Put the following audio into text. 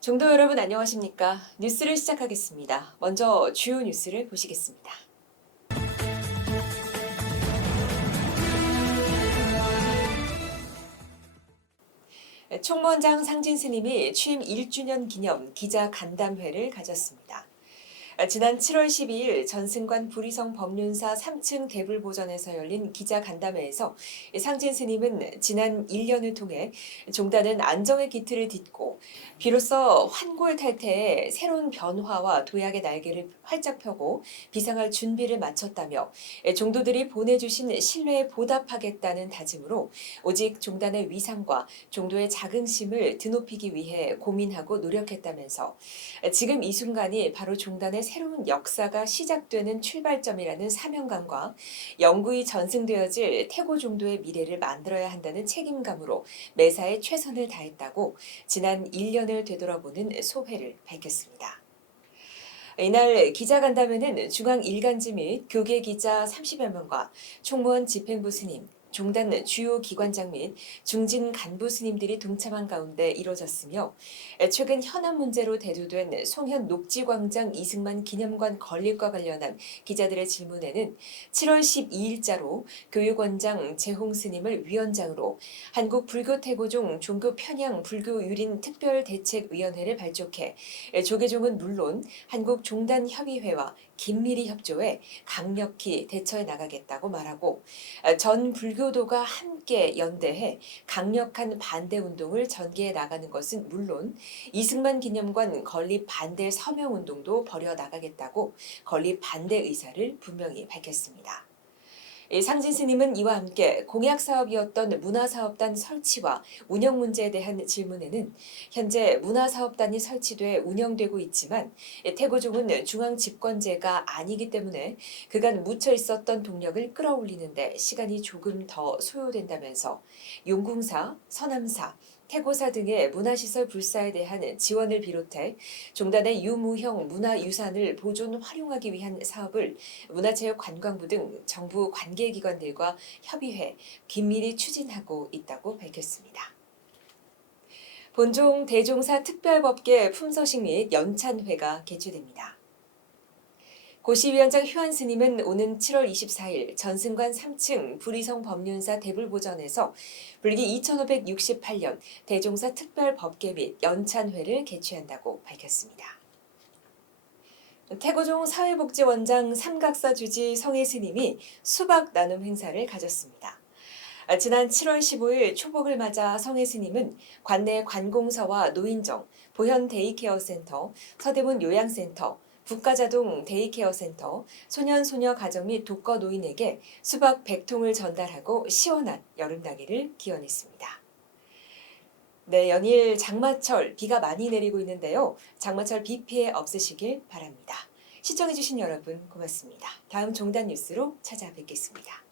종도 여러분 안녕하십니까? 뉴스를 시작하겠습니다. 먼저 주요 뉴스를 보시겠습니다. 총무원장 상진 스님이 취임 1주년 기념 기자 간담회를 가졌습니다. 지난 7월 12일 전승관 부리성 법륜사 3층 대불보전에서 열린 기자 간담회에서 상진 스님은 지난 1년을 통해 종단은 안정의 기틀을 딛고 비로소 환골 탈태에 새로운 변화와 도약의 날개를 활짝 펴고 비상할 준비를 마쳤다며 종도들이 보내주신 신뢰에 보답하겠다는 다짐으로 오직 종단의 위상과 종도의 자긍심을 드높이기 위해 고민하고 노력했다면서 지금 이 순간이 바로 종단의 새로운 역사가 시작되는 출발점이라는 사명감과 영구히 전승되어질 태고 종도의 미래를 만들어야 한다는 책임감으로 매사에 최선을 다했다고 지난 1년을 되돌아보는 소회를 밝혔습니다. 이날 기자간담회는 중앙 일간지 및 교계 기자 30여 명과 총무원 집행부 스님, 종단 주요 기관장 및 중진 간부 스님들이 동참한 가운데 이뤄졌으며 최근 현안 문제로 대두된 송현 녹지광장 이승만 기념관 건립과 관련한 기자들의 질문에는 7월 12일자로 교육원장 재홍 스님을 위원장으로 한국 불교태고종 종교 편향 불교 유린 특별대책위원회를 발족해 조계종은 물론 한국 종단 협의회와 긴밀히 협조해 강력히 대처해 나가겠다고 말하고 전 불교 도가 함께 연대해 강력한 반대 운동을 전개해 나가는 것은 물론 이승만 기념관 건립 반대 서명 운동도 벌여 나가겠다고 건립 반대 의사를 분명히 밝혔습니다. 이 상진 스님은 이와 함께 공약 사업이었던 문화사업단 설치와 운영 문제에 대한 질문에는 현재 문화사업단이 설치돼 운영되고 있지만 태고종은 중앙 집권제가 아니기 때문에 그간 묻혀 있었던 동력을 끌어올리는데 시간이 조금 더 소요된다면서 용궁사, 서남사, 태고사 등의 문화시설 불사에 대한 지원을 비롯해 종단의 유무형 문화유산을 보존 활용하기 위한 사업을 문화체육관광부 등 정부 관계기관들과 협의해 긴밀히 추진하고 있다고 밝혔습니다. 본종 대종사 특별법계 품서식 및 연찬회가 개최됩니다. 고시위원장 휴한 스님은 오는 7월 24일 전승관 3층 부리성 법륜사 대불보전에서 불기 2568년 대종사 특별법계 및 연찬회를 개최한다고 밝혔습니다. 태고종 사회복지원장 삼각사 주지 성혜 스님이 수박 나눔 행사를 가졌습니다. 지난 7월 15일 초복을 맞아 성혜 스님은 관내 관공서와 노인정, 보현 데이케어 센터, 서대문 요양센터, 국가자동 데이케어 센터, 소년소녀 가정 및 독거 노인에게 수박 100통을 전달하고 시원한 여름 나기를 기원했습니다. 네, 연일 장마철 비가 많이 내리고 있는데요. 장마철 비 피해 없으시길 바랍니다. 시청해주신 여러분 고맙습니다. 다음 종단 뉴스로 찾아뵙겠습니다.